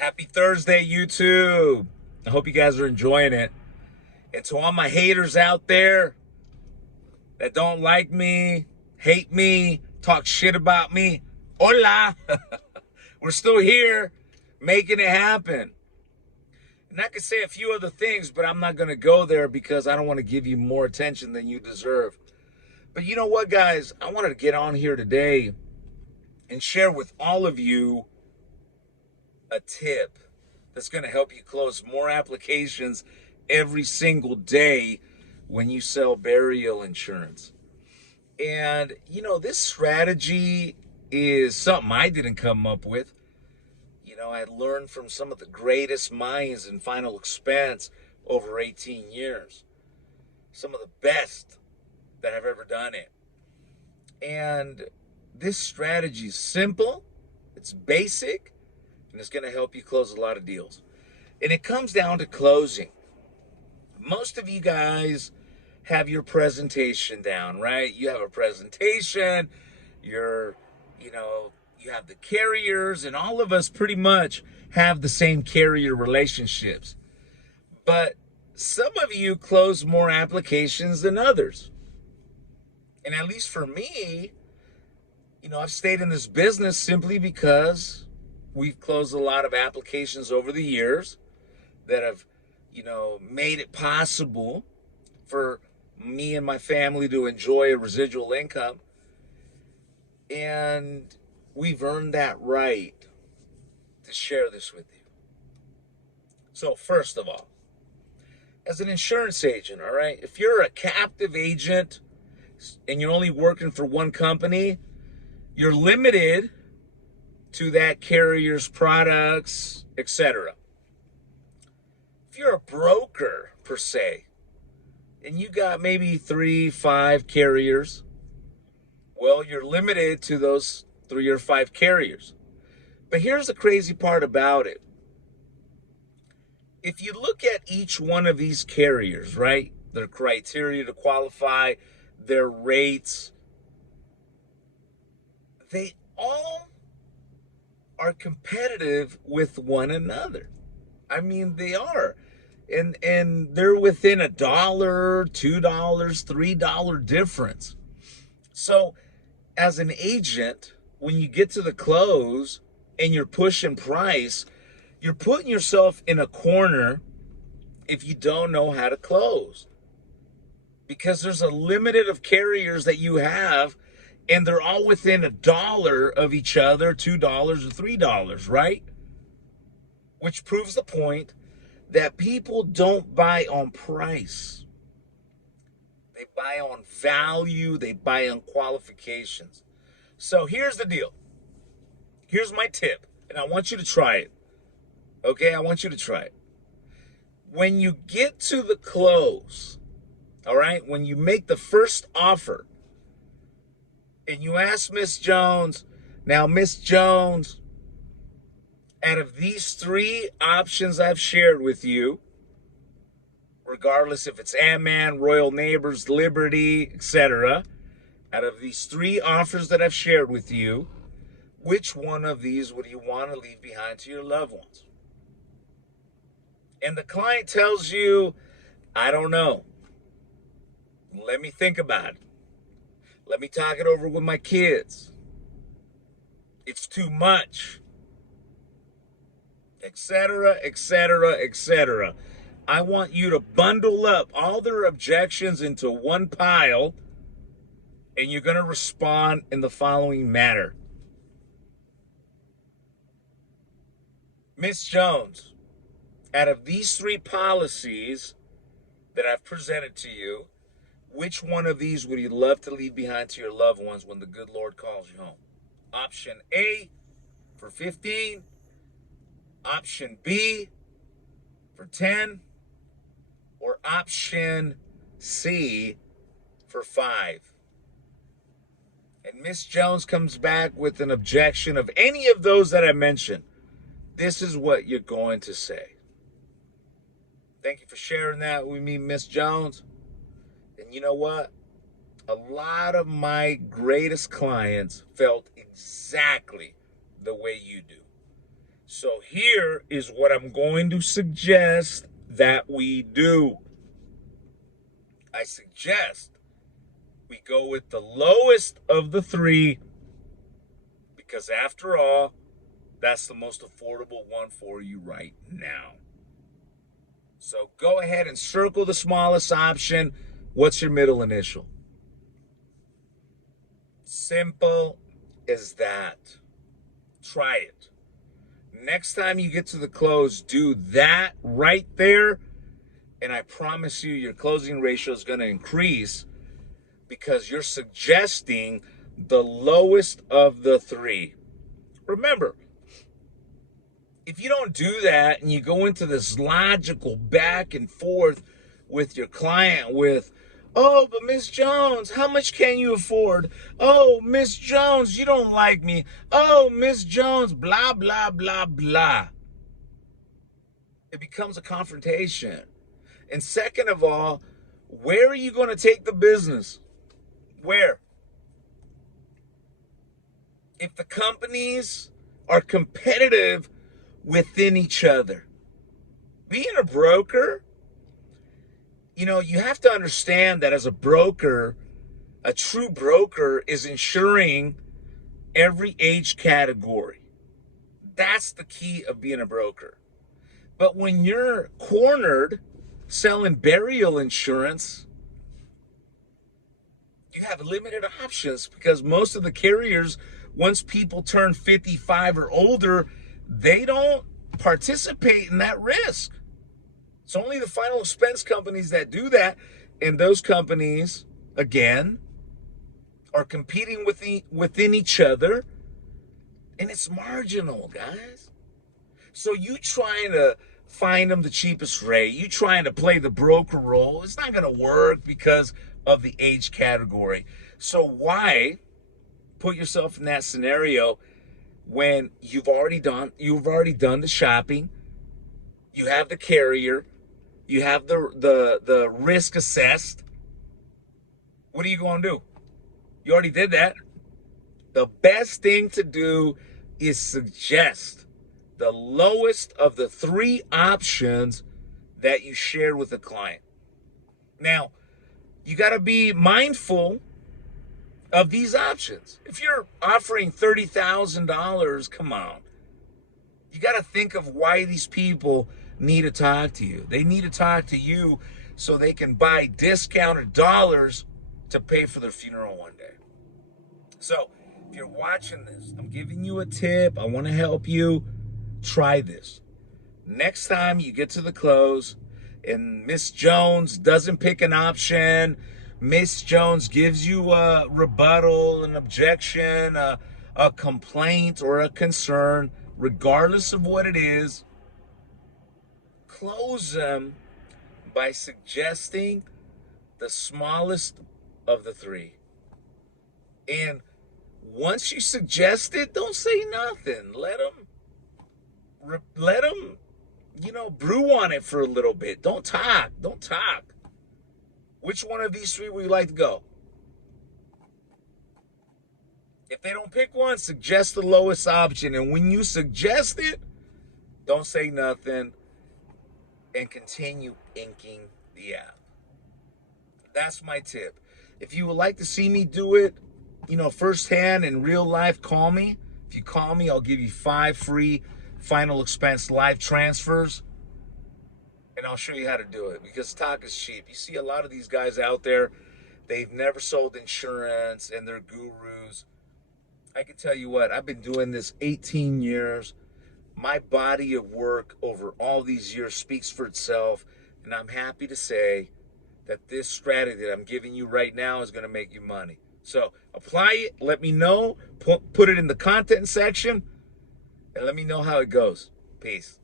Happy Thursday, YouTube. I hope you guys are enjoying it. And to all my haters out there that don't like me, hate me, talk shit about me, hola. We're still here making it happen. And I could say a few other things, but I'm not going to go there because I don't want to give you more attention than you deserve. But you know what, guys? I wanted to get on here today and share with all of you a tip that's going to help you close more applications every single day when you sell burial insurance. And, this strategy is something I didn't come up with. I learned from some of the greatest minds in final expense over 18 years. Some of the best that have ever done it. And this strategy is simple, it's basic, and it's going to help you close a lot of deals. And it comes down to closing. Most of you guys have your presentation down, right? You have a presentation, you have the carriers, and all of us pretty much have the same carrier relationships. But some of you close more applications than others. And at least for me, I've stayed in this business simply because we've closed a lot of applications over the years that have, made it possible for me and my family to enjoy a residual income. And we've earned that right to share this with you. So first of all, as an insurance agent, all right, if you're a captive agent and you're only working for one company, you're limited to that carrier's products, etc. If you're a broker per se, and you got maybe 3-5 carriers, well, you're limited to those 3 or 5 carriers. But here's the crazy part about it. If you look at each one of these carriers, right, their criteria to qualify, their rates, they all are competitive with one another. I mean, they are. And they're within $1, $2, $3 difference. So as an agent, when you get to the close and you're pushing price, you're putting yourself in a corner if you don't know how to close. Because there's a limited of carriers that you have, and they're all within $1 of each other, $2 or $3, right? Which proves the point that people don't buy on price. They buy on value, they buy on qualifications. So here's the deal. Here's my tip, and I want you to try it. Okay, I want you to try it. When you get to the close, all right, when you make the first offer, and you ask Miss Jones, now Miss Jones, out of these 3 options I've shared with you, regardless if it's Ant-Man, Royal Neighbors, Liberty, etc., out of these 3 offers that I've shared with you, which one of these would you want to leave behind to your loved ones? And the client tells you, I don't know. Let me think about it. Let me talk it over with my kids. It's too much. Etc., etc., etc. I want you to bundle up all their objections into one pile, and you're going to respond in the following manner. Miss Jones, out of these 3 policies that I've presented to you, which one of these would you love to leave behind to your loved ones when the good Lord calls you home? Option A for 15, option B for 10, or option C for 5. And Miss Jones comes back with an objection of any of those that I mentioned. This is what you're going to say. Thank you for sharing that with me, Miss Jones. And you know what? A lot of my greatest clients felt exactly the way you do. So here is what I'm going to suggest that we do. I suggest we go with the lowest of the three because, after all, that's the most affordable one for you right now. So go ahead and circle the smallest option. What's your middle initial? Simple as that. Try it. Next time you get to the close, do that right there, and I promise you your closing ratio is going to increase because you're suggesting the lowest of the three. Remember, if you don't do that and you go into this logical back and forth with your client with, oh, but Miss Jones, how much can you afford? Oh, Miss Jones, you don't like me. Oh, Miss Jones, blah, blah, blah, blah. It becomes a confrontation. And second of all, where are you going to take the business? Where? If the companies are competitive within each other. Being a broker, you have to understand that as a broker, a true broker is insuring every age category. That's the key of being a broker. But when you're cornered selling burial insurance, you have limited options because most of the carriers, once people turn 55 or older, they don't participate in that risk. It's only the final expense companies that do that, and those companies, again, are competing within each other, and it's marginal, guys. So you trying to find them the cheapest rate, you trying to play the broker role, it's not going to work because of the age category. So why put yourself in that scenario when you've already done the shopping, you have the carrier, you have the risk assessed. What are you going to do? You already did that. The best thing to do is suggest the lowest of the three options that you shared with the client. Now, you got to be mindful of these options. If you're offering $30,000, come on. You got to think of why these people need to talk to you. They need to talk to you so they can buy discounted dollars to pay for their funeral one day. So, if you're watching this, I'm giving you a tip. I want to help you. Try this. Next time you get to the close and Miss Jones doesn't pick an option, Miss Jones gives you a rebuttal, an objection, a complaint, or a concern, regardless of what it is, close them by suggesting the smallest of the three. And once you suggest it, don't say nothing. Let them, brew on it for a little bit. Don't talk. Which one of these three would you like to go? If they don't pick one, suggest the lowest option. And when you suggest it, don't say nothing and continue inking the app. That's my tip. If you would like to see me do it, firsthand in real life, call me. If you call me, I'll give you 5 free final expense live transfers. And I'll show you how to do it because talk is cheap. You see a lot of these guys out there, they've never sold insurance and they're gurus. I can tell you what, I've been doing this 18 years. My body of work over all these years speaks for itself. And I'm happy to say that this strategy that I'm giving you right now is going to make you money. So apply it. Let me know. Put it in the content section and let me know how it goes. Peace.